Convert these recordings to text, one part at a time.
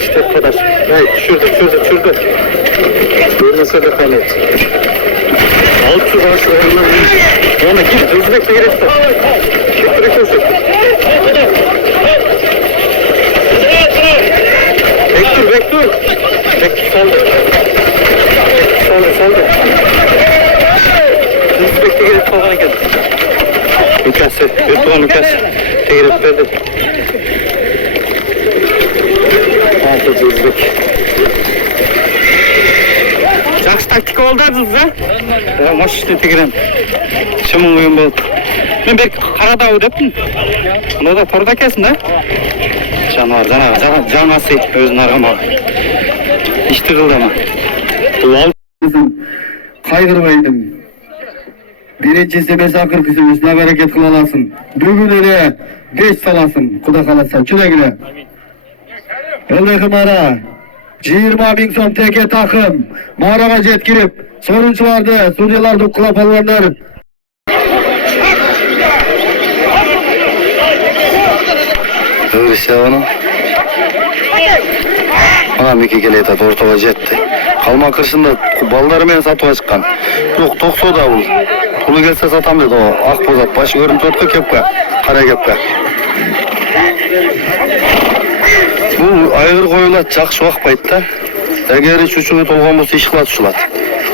İşte bu kadar. Hey, şurada. Görmese de kanıt. Altı baş oynanmış. Ona gir, hızlı bekle girersin. Bekliyorsun. Bekle. Solda. Hızlı bekle girip kovana gel. Mükemmel. Yurtluğa mükemmel. Tegrip verdi. Altı hızlı. Жақсы тактика қолдадыңыз, а? Машина тегерем. Шымың ойын болды. Мен бер қарадау деппін. Онда торда кесін, да? Жануар, жаңасы өзін арғамағы. Ішті қылдама. Қайғырмайдым. Birinchisi mes akırkısımız ne bereket kılalasın. Bugün öyle 5 salasın. Kuda kalasın. Şuna güle. Öldeki mara. 20 bin son teke takım. Mağaraga jetkirip. Sorunçulardı. Suriyeler dukkula palvanlar. Öyleyse onu. Anam iki keleyta ortaga jetti. Kalma kırşında balları men satığa çıkan. Yok tokso da bul. Pulu gelse satam dedi o. Ak bozat başı görüntü ötkü kepke. Kara kepke. Bu ayır koyulat жақсы уақпайды да. Егер чүчүгө толгон болсо иш кылат ушулат.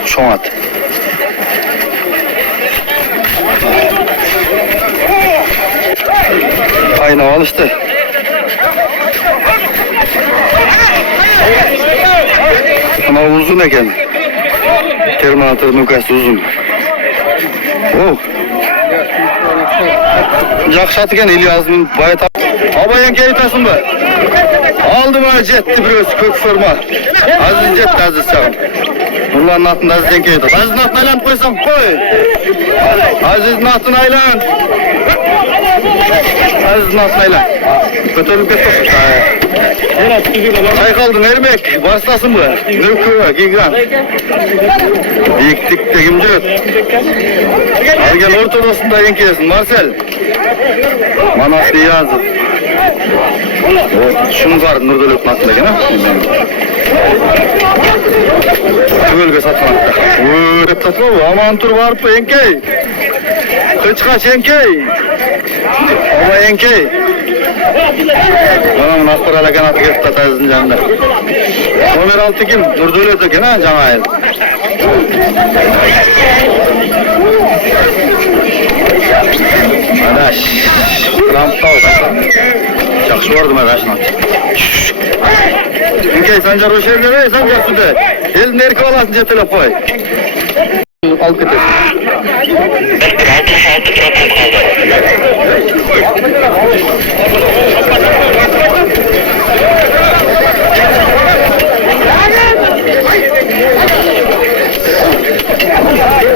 Шоңат. Кайнап алышты. Ama uzun eкен. Terminator nukası uzun. Oh. Жақсы атыген Ильязмин байта. Абайын кейтасың ба? Aldı bana jetti biraz kök forma. Aziz jetti Aziz sağım. Nurlan'ın atında Aziz'den keydi. Aziz'in atını aylanıp koysam koy. Aziz'in atını aylan. Aziz'in atını aylan. Kötörüp kettik. Çaykaldın Ermek. Baslasın bu. Nürkü, Gigan. Diktik de kimce yok. Ergen ortadasında yenkeyesin Marcel. Manaslı yazıp. Şunun var Nurdölük'ün atında gene. Tübölge satmakta. Öğret satma bu. Aman tur varıp da yenkey. Kıçkaç yenkey. Ama yenkey. Bana nakbar alakan atı geçti Aziz'in canında. Nomer 6 kim? Nurdölük'ü gene Camayel. Adaş. Trampta olsa. Жақсы бардым ағашын аты. Үңкей, Санжар өш ерлер, Санжар сүді. Елдің еркі аласын жетелеп қой. Алып кетесің.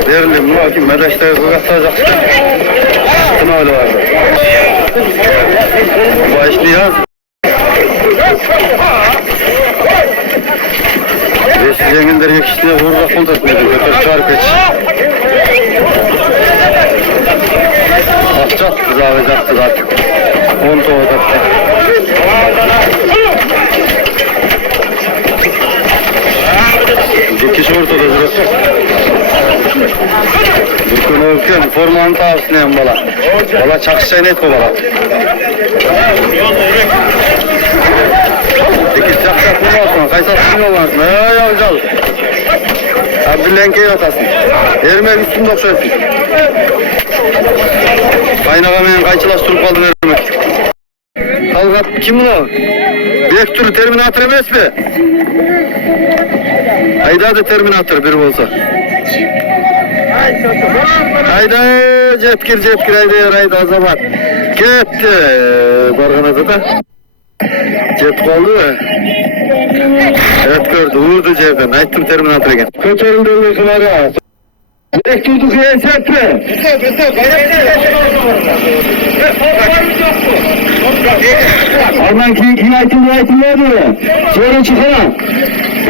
Берілім, мұна кім, мәдәштегі қағақта жақсы. Кім өлі барды. Başlı yaz. Beşli zenginlerge kişiliğe vurrak bol etmedi. Götür çarp et. Akçattı zaten. 10 toğut attı. Dikiş ortada durursa. Bugün ölken formanı tavsiyen bala. Bala çakışayın et bu bala. Dikiş çakışak bunu olsun. Kaysat bunu olansın. Yavcal. Abdüllenke'yi atasın. Ermek üstünde okşarsın. Kaynağa meyen kayçılaştırıp kaldın Ermek. Kalgat kim bu? Vektörü Terminator emes mi? Hayda da Terminator bir olsa. Hayda jetkir hayda azamat. Ketdi. Barğanada da. Jet kaldı mı? Evet gördü. Vurdu cevden. Ayttım Terminator eken. Kötörüldü ülkülere. Vektörü kıyaset mi? Arman ki aytım var mı? Sonra çıkana.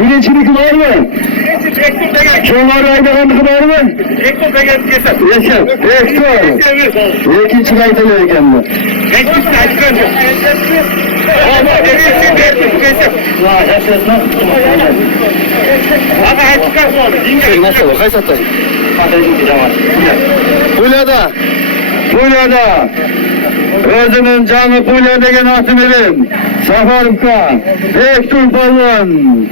Birinçilik var mı? Çoğlar aydakanlık var mı? Vektör beget keser. Vektör. İkinci kayıtlı eken bu. Vektör kayıtlı. Ama vektör Nasıl olur? Kaç sattın? Pulya'da. Pulya'da. Özünün canı Pulya degen atı bilim. Safarımka. Ektur Palvan.